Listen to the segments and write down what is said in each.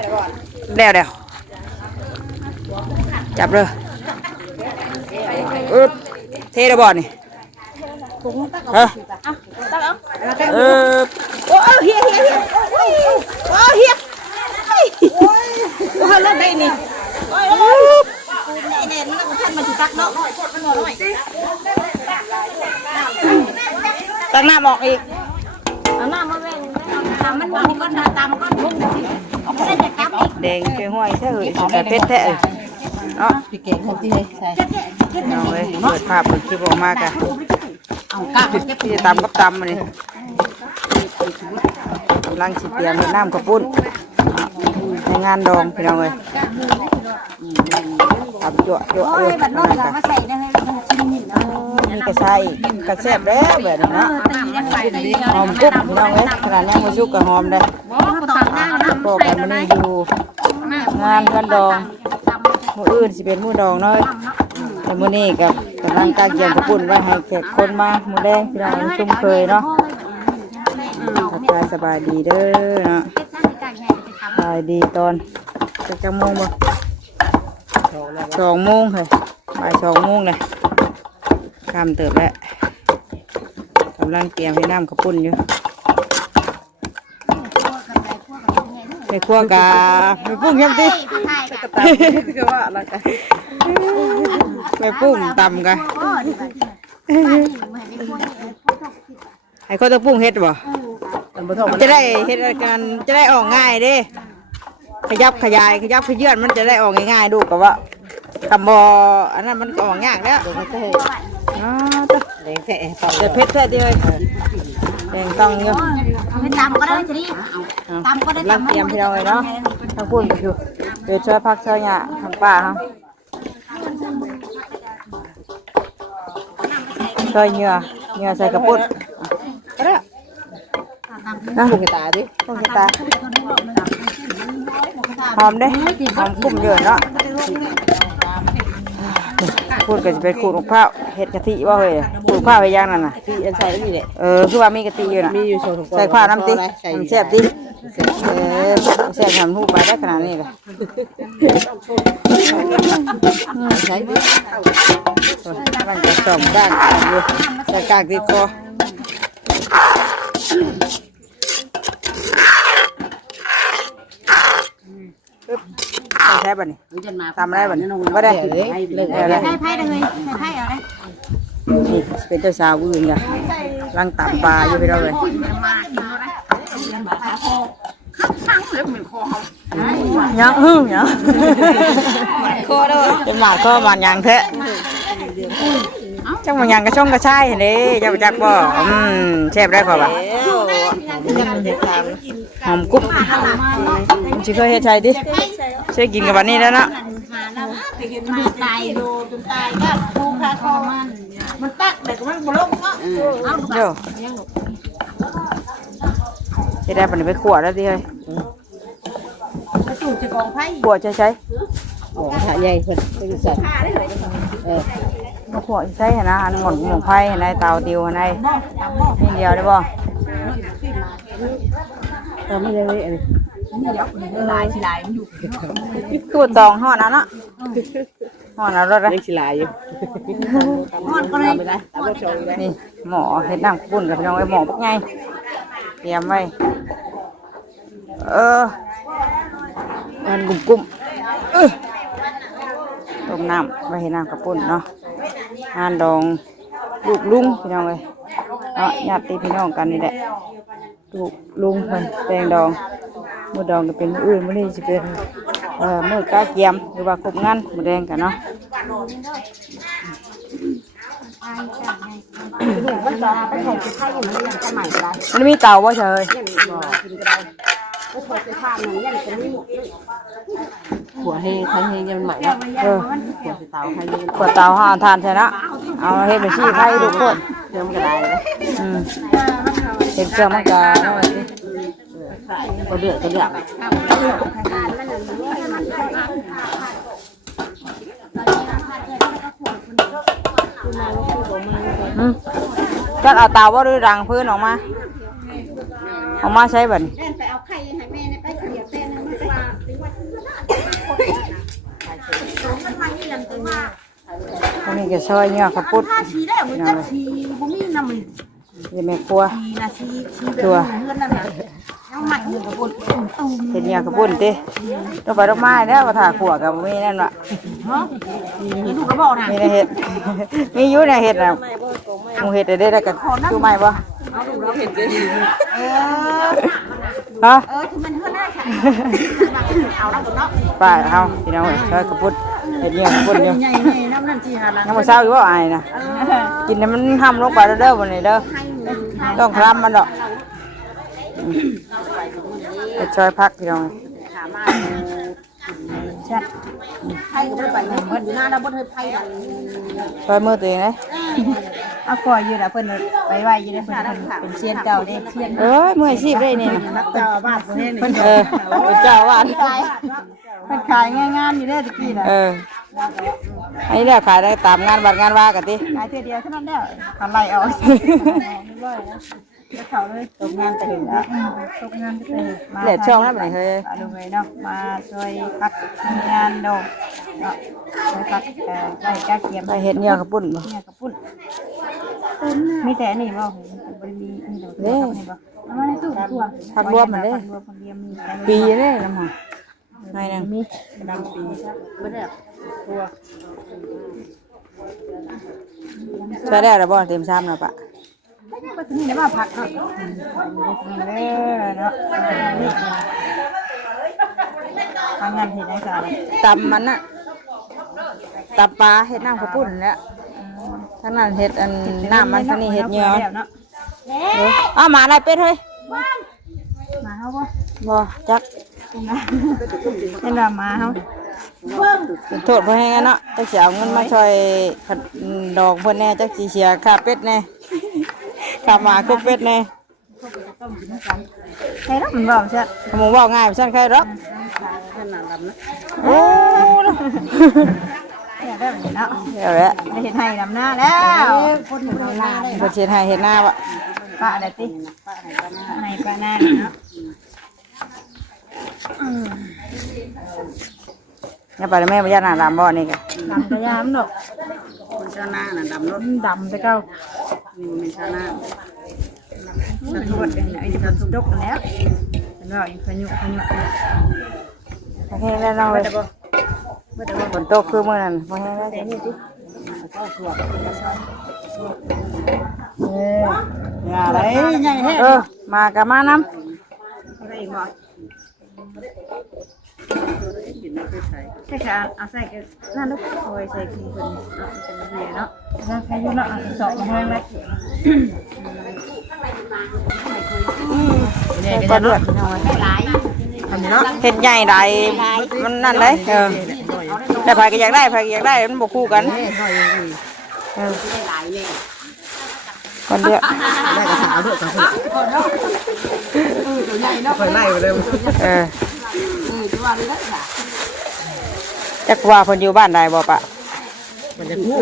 แล้วจับเลยเทระบอดนี่เออโอ้เฮียโอ้เฮียโอ้เล่นได้นี่เนี่ยมันก็ท่านมันสิตักเนาะตักหน้าหมอกอีกหน้ามาเว้นมันมีก้อนตามก้อนพุ่งแดงเกลือห้วยใช่เหรอแต่เพชรแท้เนาะพี่เก่งคนที่ใส่เอาเลยเปิดภาพเปิดคลิปออกมากะเอาก้าพี่จะตำกับตำมาเลยล้างฉีดเตียงน้ำกระปุ้นในงานดองพี่น้องเลยทำจั่วเลยนี่กระชายกระแซบแล้วแบบนี้เนาะหอมกุ๊บพี่น้องเลยขนาดนี้มาชุกกับหอมเลยโปรกันมันนี่อยู่งานกันดองมืออื่นสิเป็นมือดองน้อยแต่มือนี้กับกำลังตาเกี่ยวกระปุ่นไว้ให้แขกคนมามือแดงพี่น้องชุ่มเคยเนาะทักทายสบายดีเด้อเนาะสบายดีตอนจังโมงบ่2 โมงเลยบ่าย2 โมงเลยกำเติบแล้วกำลังเตรียมให้น้ำกระปุ่นอยู่ไปคั่วกาไปปุ้งยังตีก็ว่าอะไรกันไปปุ้งตำกันให้เขาต้องปุ้งเฮ็ดบ่จะได้เฮ็ดกันจะได้ออกง่ายเด้ขยับขยายขยับขยื่นมันจะได้ออกง่ายๆดูกับว่าตำบออันนั้นมันออกยากแล้วแดงแท้แต่เพชรแท้ดีเลยแดงต้องเยอะตำก็ได้จะดีตำก็ได้ตำเตรียมพี่น้องเลยเนาะทั้งพูดกันอยู่เดี๋ยวช่วยพักช่วยเนี่ยทางป่าครับช่วยเหงื่อใส่กระปุกก็ได้นั่งกระตาดิกระตาหอมได้หอมกุ้มเยอะเนาะพูดกันจะเป็นขูดมะพร้าวเห็ดกะทิว่าเฮ้ยขูดมะพร้าวไปย่างนั่นน่ะที่ใส่ได้มีเลยคือว่ามีกะทิอยู่น่ะใส่ข้าวน้ำติน้ำแซ่บดิแซ่บทำหูไปได้ขนาดนี้เลยใช่ดิมันจะส่งด้านอยู่แต่กากติดคอใช่ป่ะนี่ทำได้ป่ะนี่ไม่ได้ไพ่เลยไพ่อะไรนี่เป็นเจ้าสาวผู้หญิงไงร่างตับปลาอยู่ไปเราเลยยังยังคอด้วยเป็นหมาคอมันยังเทะจังมันยังกระช่องกระช่ายเด้เจ้าจักบ่แซ่บได้กว่าป่ะหอมกุ๊บชิเคยเฮ็ดใจดิใช้กินกับวันนี้แล้วนะตายโดจนตายก็ปูคาคอมันตักแต่ก็มันบล็อกเนาะเดี๋ยวจะได้ปันไปขวดแล้วดิเฮ้ยขวดใช้โอ้ถ่ายใหญ่คนเป็นสัตว์ขวดใช้นะอันหมดหมกไผ่ในเตาติวในนี่เดียวได้บ่ไม่ได้เลยลายสีลายมันอยู่ตัวตองห่อนะเนาะห่อนะรถเลยสีลายอยู่ห่อก็เลยนี่หมอเห็ดน้ำปุ่นกับพี่น้องไอ้หมอพวกไงเตรียมไว้มันกุ้มต้มน้ำไว้ให้น้ำกระปุ่นเนาะงานดองลูกลุงพี่น้องเลยญาติพี่น้องกันนี่แหละลูกลุงเป็นแดงดองมือดองจะเป็นมืออื่นมือนี้จะเป็นมือกาเกียมหรือว่าครบงานมือแดงกันเนาะมันมีเต่าบ่เฉยหัวให้ใครให้ยังใหม่แล้วหัวเต่าใครหัวเต่าห่อทานใช่นะเอาให้ไปชี้ใครทุกคนเดี๋ยวมันก็ได้เลยเห็นเครื่องมันก็เดือดจัดเอาเตาว่าด้วยรังพื้นออกมาใช้แบบนี้ อันนี้ก็ซอยเนี่ยข้าวปุ้นนี่แม่ครัวตัวเห็นเนี่ยข้าวปุ้นติต้องไปต้องไม้แล้วมาถ่าขัวกับมีนั่นวะมีในเห็ดมีอยู่ในเห็ดนะมูเห็ดได้ได้กันดูไหมบ่ฮะป้าเอาพี่น้องซอยข้าวปุ้นเห็ดเนี่ยข้าวปุ้นอยู่น้ำมันเศร้าอยู่ว่าไอ้นะกินน้ำมันห้ำลงไปเด้อวันนี้เด้อต้องคลำมันดอกไปช่วยพักพี่น้องช่วยมือตัวเองเลยเอาคอยอยู่นะเพิ่นไปไหวอยู่นะเพิ่นเป็นเชียนเจ้าเด้เชียนมือชีพได้นี่นักเจ้าบ้านเพิ่นเป็นเจ้าบ้านเพิ่นขายงานอยู่เด้ตะกี้น่ะอันนี้เนี่ยขายได้ตามงานบัดงานว่ากันติขายเท่าเดียวเท่านั้นแล้วทำไรเอาเขาเลยตกงานไปเห็นแล้วตกงานไปมาเด็ดช่องแล้วไหนเคยดูไงเนาะมาช่วยพักงานดอกเนาะช่วยพักไปก้าเกียมไปเห็ดเนี่ยกระปุ่นบ่เนี่ยกระปุ่นมีแต่นี่บ่บริมีอันเดียวนี่บ่มาในตู้ตัวพักรวมมันเลยปีเลยน้ำหอมไงนึงมีดำปีไม่ได้ตัวใช้ได้หรือบ่เต็มซ้ำนะปะนี่นะว่าผักเนาะทางงานเห็ดได้สาระตำมันน่ะตำปลาเห็ดน้ำข้าวปุ้นแล้วทางนั้นเห็ดอันน้ำมันทางนี้เห็ดเนื้ออ้ามาอะไรเป็ดเฮ้ยมาเขาบ่จักให้เรามาเขาโทษเพื่อนให้เนาะจะเสียเงินมาช่วยดอกเพื่อนแน่จักเสียค่าเป็ดแน่ข้ามาก็เป็ดแน่ใครรับมันบอกใช่ผมบอกง่ายใช่ใครรับโอ้เนี่ยได้แบบนี้เนาะเดี๋ยวแหละได้เห็นไห้ดำหน้าแล้วคนเห็นหน้าได้คนเห็นไห้เห็นหน้าวะป้าได้ติในป้าหน้าเนาะเนี่ยไปแม่ไปย่าหน้าดำบ่อนี่กันดำกระยามดอกมันชาหน้าน่ะดำรถดำแต่เก้านี่มันชาหน้าสักรวดเป็นไอ้จะดกแล้วเป็นว่าอยู่ขยุโอเคแล้วเราฝนตกคือเมื่อนั้นพอแห้งแล้วนี่สิอะไรใหญ่แท้มากับมาน้ำอะไรอีกบ่ใช่ค่ะเอาใส่กันนั่นลูกคอยใส่ขี้คนเนาะเป็นเหี้ยเนาะนะใครยุ่งเนาะสอบมาแห้งเลยก็เลือดเห็ดใหญ่ใดมันนั่นเลยแต่ไผ่ก็อยากได้ไผ่ก็อยากได้มันบวกคู่กันคนเดียวได้กระถางด้วยกันตัวใหญ่เนาะไผ่ไล่ไปเลยจักว่าคนอยู่บ้านใดบ่ปะมันจะคู่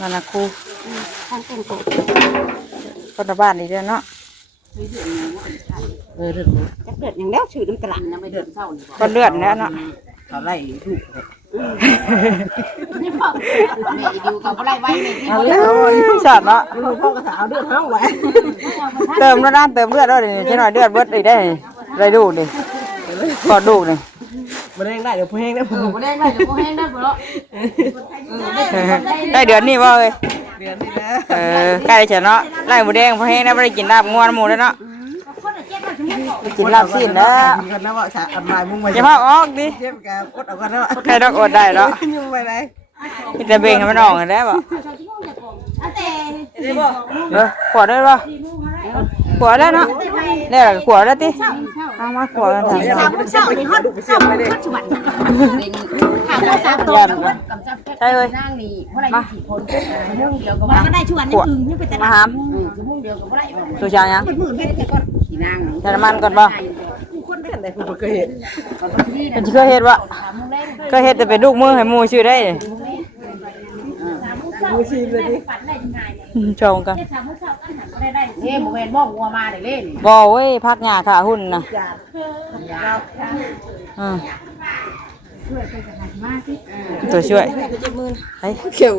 นั่นนะคู่คนละบ้านนี่เด้อเนาะเดือดจักเดือดอย่างแล้วชื่อน้ำกระหล่ำยังไม่เดือดเท่านี่คนเดือดแล้วเนาะเขาไล่ถูกนี่พ่อแม่ดูกับไล่ไว้เนี่ยชาติเนาะพ่อกระถางเดือดเท่าไหร่เติมแล้วด้านเติมเลือดด้วยนี่ใช่หน่อยเลือดเบิดอีกได้ไรดูนี่กอดดูนี่มาแดงได้เดี๋ยวพอแห้งได้มาแดงได้เดี๋ยวพอแห้งได้พอแล้วได้เดือนนี้บ่เลยเดือนนี้แล้วใกล้จะเนาะไล่หมูแดงพอแห้งได้ไม่ได้กินลาบงวนหมูแล้วเนาะกินลาบสิ้นแล้วจะพาออกดิใครต้องอดได้เนาะกินแต่เบ่งให้มันออกได้ป่ะขวดได้ป่ะขวดแล้วเนาะเนี่ยขวดแล้วติเอามาขวดกันสิใช่เลยมาขวดมาหามสุชายังใส่น้ำมันก่อนป่ะมันเคยเห็นวะเคยเห็นแต่เป็นลูกมือให้มูชื่อได้มูชื่อเลยดิ ชมกัน นี่โมเมนต์บอกวัวมาได้เล่น บ่เว้ยพักหญ้าขาหุ่นนะตัวช่วยไอ้เขียว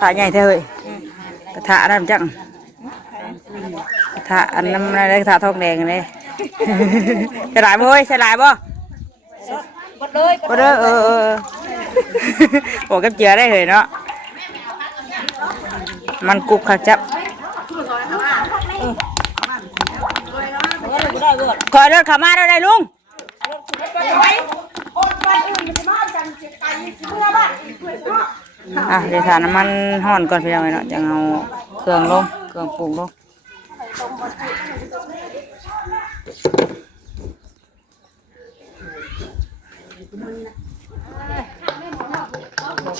ขาใหญ่เท่าเลยกระทะน้ำจังกระทะอันน้ำอะไรกระทะทองแดงเลยใส่หลายบ่เว้ยใส่หลายบ่บ่เด้อโอ้กับเจือได้เลยเนาะมันกรุบขักจับคอยรถขับมาแล้วได้ลุงเดี๋ยวถาน้ำมันห่อนก่อนพี่น้องเนาะจะเอาเครื่องลงเครื่องปรุงลง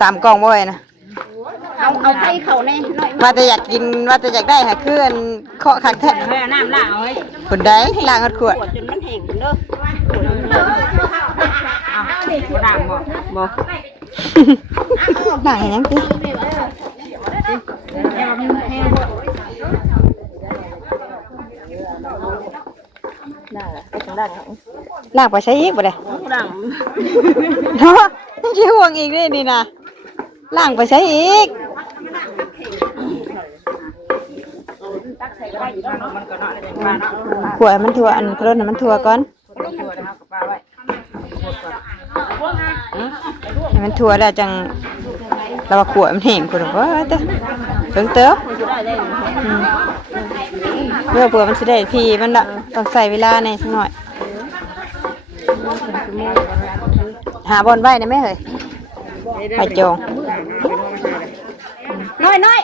3 กล่องบ่อยนะเอาให้เขาแน่หน่อย ว่าจะอยากกินว่าจะอยากได้ค่ะเคลื่อนเคาะขัดแท้น้ำล้างเอาไว้ คนได้ล้างขวดจนมันแห้งเด้อล้างบ่ ล้างให้ยังติล้างไปใช้อีกบ่ได้ล้างเนาะยังสิห่วงอีกนี่นี่นะล้างไปใช้อีกขวดมันทั่วอันกระโดดมันทั่วก่อนให้มันทั่วแล้วจังเราขวดมันแห้งคนว่าเต้เติบเพื่อมันจะได้ทีมันละต้องใส่เวลาในสักหน่อยหาบอลใบได้ไหมเฮ้ยไปจงน้อย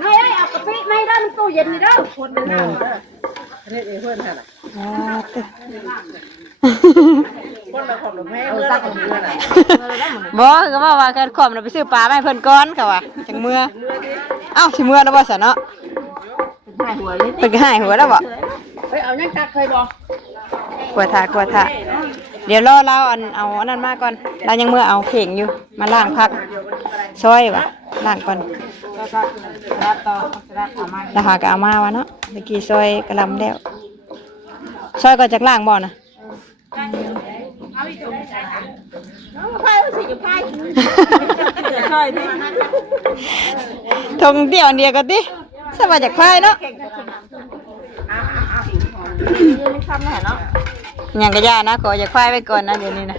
เอ้ยเอากะปิไม่ได้มันตู้เย็นนี่เด้อคนนึงบ่ก็ว่ากันขอมเราไปซื้อปลาให้เพิ่นก้อนค่ะว่ะจังเมื่อเอ้าสิเมื่อแล้วบ่ซะเนาะเพิ่นก็หายหัวแล้วบ่เฮ้ยเอายังตักเคยบ่กลัวท่าเดี๋ยวรอเราเอาอันนั้นมาก่อนเรายังเมื่อเอาเข่งอยู่มาล้างพักซอยว่ะล้างก่อนแล้วหาก็เอามาวะเนาะเมื่อกี้ซอยกระลำแล้วซอยก็จากล้างบ่อนะทงเดี่ยวเดียวกันดิสบายจากไฟเนาะยังกระยานะขอจากไฟไปก่อนนะเดี๋ยวนี้นะ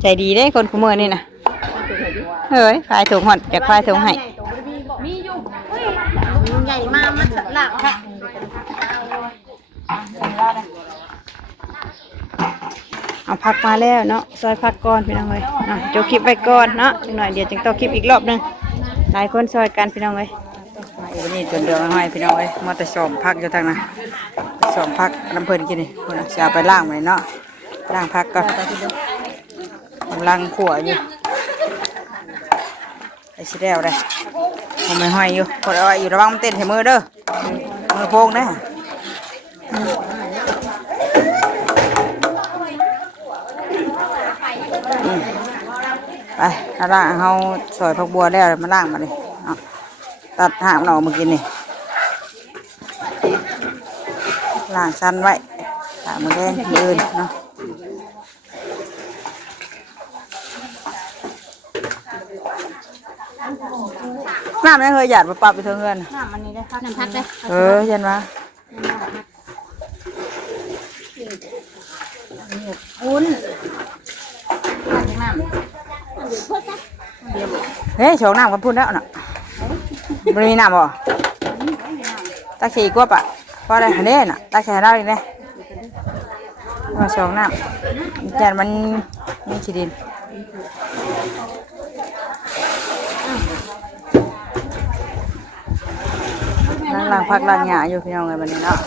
ใจดีได้คนขโมยนี่นะเฮ้ยไฟถุงหอดจากไฟถุงให้มีอยู่ใหญ่มากมันหลักค่ะเอาพักมาแล้วเนาะซอยพักก่อนพี่น้องเลยจบคลิปไปก่อนเนาะจังหน่อยเดี๋ยวจังต่อคลิปอีกรอบนึงหลายคนซอยกันพี่น้องเลยวันนี้จนเดือดห้อยพี่น้องเลยมาแต่สอมพักอยู่ทางนั้นสอมพักน้ำเพลินกินนี่คนจะเอาไปล้างไว้เนาะล้างพักก่อนกำลังขั่วอยู่ไอ้ชิเดลเลยผมไม่ห้อยอยู่กดเอาไว้อยู่ระวังมันเต้นให้มือเด้อมือโพงนะไปถ้าล่างเขาสอยผักบัวแล้วมาล่างมาเลยตัดหางหน่อมากินนี่ล่างสั้นไว้หางมันแดงยืนเนาะน้ำนี่เคยหยาดมาปรับไปเท่าเงินน้ำอันนี้ได้ครับน้ำพักได้ยันวะอุ่นเฮ้ยโฉงน้ำกันพูดแล้วน่ะมันมีน้ำบ่ตาขี่กว่าปะพอได้หันเด้น่ะตาแข่เราอีกเลยมาโฉงน้ำจานมันมีชีดินนั่งล้างพักล้างหญ้าอยู่พี่น้องไงวันนี้เนาะ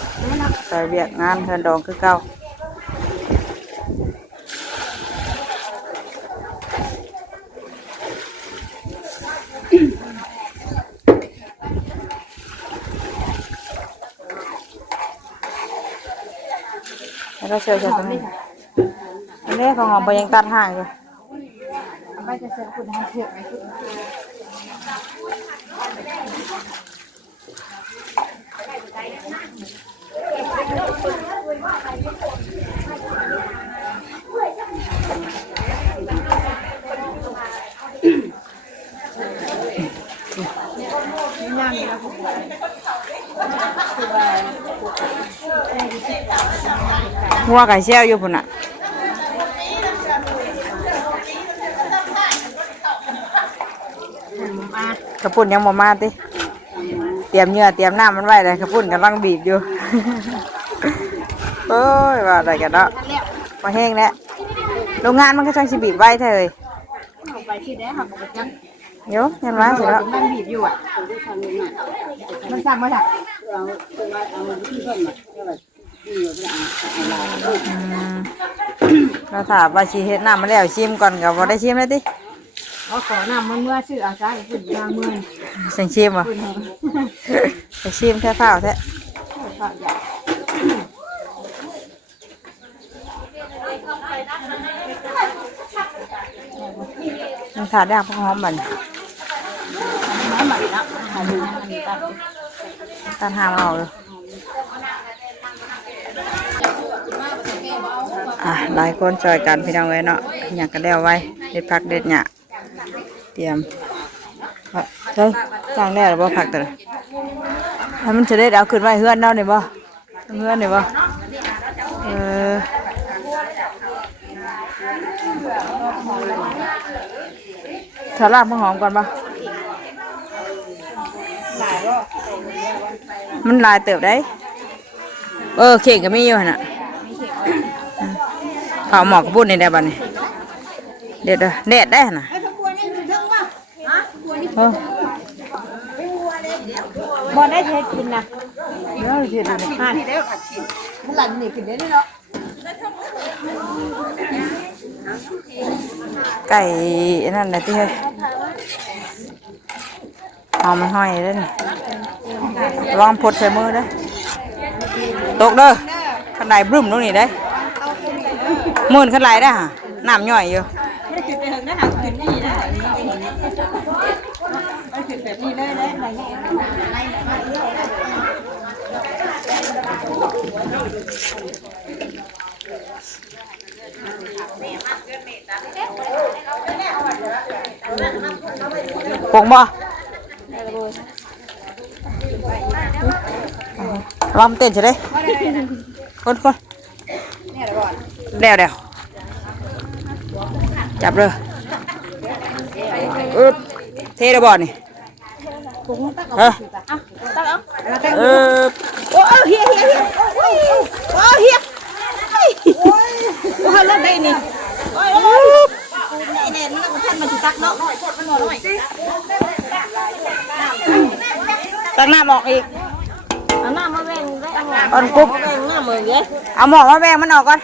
ใส่เบียกงานเทินดองคือเก่า เราเชื่อตรงนี้อันนี้ของหอมไปยังตัดห่างอยู่ไม่จะเชื่อคุณให้เชื่อไหมหัวไก่เชี่ยวอยู่พุ่นอ่ะกระปุ่นยังบ่มาติเตรียมเนื้อเตรียมน้ำมันไว้เลยกระปุ่นกำลังบีบอยู่โอ้ยว่าอะไรกันเนาะมาแห้งแล้วโรงงานมันก็ช่างสิบีบไว้เถอะเลยเดี๋ยวยันว่าสิแล้วมันบีบอยู่อ่ะมันสั่งมาจากเราถามว่าชีเฮ็ดน้ำมาแล้วชิมก่อนกับว่าได้ชิมเลยติเขาขอน้ำมันเมื่อชื่ออาจารย์คุณยางเมื่อสังชิมอ่ะไปชิมแท้เปล่าแท้มันขาดได้พอหอมมันตันหามเอาเลยหลายคนช่วยกันพี่น้องไว้เนาะอยากกันแล้วไว้เด็ดผักเด็ดหยาเตรียมเฮ้ยจ้างแน่หรือบ่ผักตัวนี้มันจะได้เอาขึ้นไว้เฮือนเนาะเนี่ยบ่เฮือนเนี่ยบ่ถ้าลาบมะหอมก่อนบ่มันลายเติบได้เข่งก็มีอยู่น่ะข้าวหมอกกระปุ้นนี่ได้บ้านี่เด็ดเด็ดได้น่ะบอได้เทกินนะเดี๋ยวเสียดูนะมันหลังนี่กินได้เนาะไก่นั่นแหละที่เฮ้ยเอามันห้อยได้นี่ลองพดใส่มือได้ตกเด้อขันไดบรึ้มตรงนี้ได้มื่นขันไดได้ฮะน้ำย่อยอยู่ปงบ่ลองเต้นใช่ไหมคนเดี๋ยวจับเลยเทระบอดนี่โอ้เฮียโอ้เฮียโอ้เลิกได้นี่นี่มันต้องท่านมันตักเนาะตักน้ำออกอีกเอาน้ำมาแบ่งได้เอากุ๊บน้ำมือเยอะเอาหมอกมาแบ่งมันออกก่อน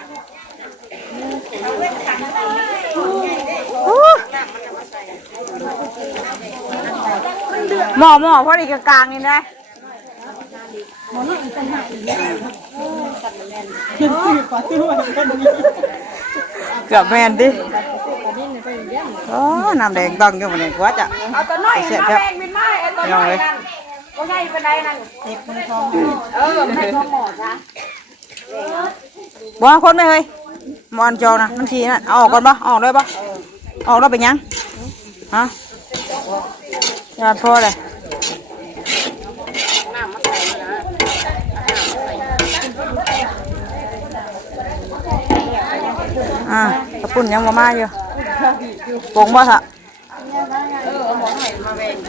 หมอพอดีกลางนี่ได้เกือบแมนดิโอ้น้ำแดงต้องอยู่บนนี้กว่าจะเอาตัวน้อยมาแบ่งเป็นไม้ไอ้ตัวน้อยนั่นก็ใหญ่เป็นไรนั่นไม่ทองไม่ทองหมอจ้ะบ้าคนไม่เคยมอนจอนะมันทีนั่นเอาออกก่อนปะออกเลยปะออกแล้วเป็นยังฮะยาพอเลยกระปุ่นยังมาอยู่ปงบ่ฮะ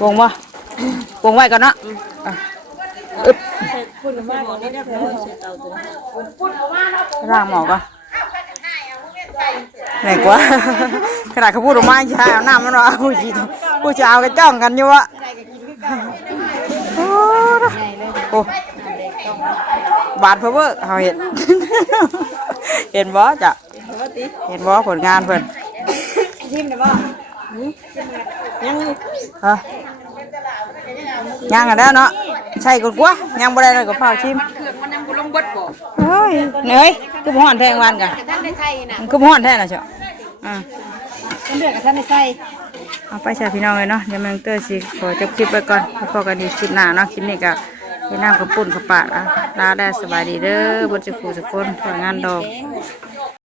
ปงบ่ปงไว้ก่อนเนาะร่างหมอกอ่ะไหนกว่าขนาดเขาพูดออกมาใช่เอาน้ำมันว่าผู้จะเอากระจ้องกันอยู่วะโอ้บาดเพอเวอร์เขาเห็นบ่จ้ะเห็นบ่ผลงานเพิ่นทิมได้บ่ยังฮะยังกันแล้วเนาะ ใช่กดกว่ายังบ่ได้เลยก็เผาชิม เครื่องมันยังบ่ลงเบิดบ่ เฮ้ยเนยคือบ่ฮ้อนแพงวันกะ ท่านได้ใส่น่ะ มันคือบ่ฮ้อนแท้น่ะเจ้าอ่า มันเดือดกับท่านได้ใส่ เอาไปใช้พี่น้องเลยเนาะเดี๋ยวแมงเตอร์สิขอจบคลิปไว้ก่อนพอกันดีคลิปหน้าเนาะคลิปนี้ก็พี่น้ำกับปุ่นกับปากอ่ะลาได้สบายดีเด้อบนจุกผู้ทุกคนทำงานดอก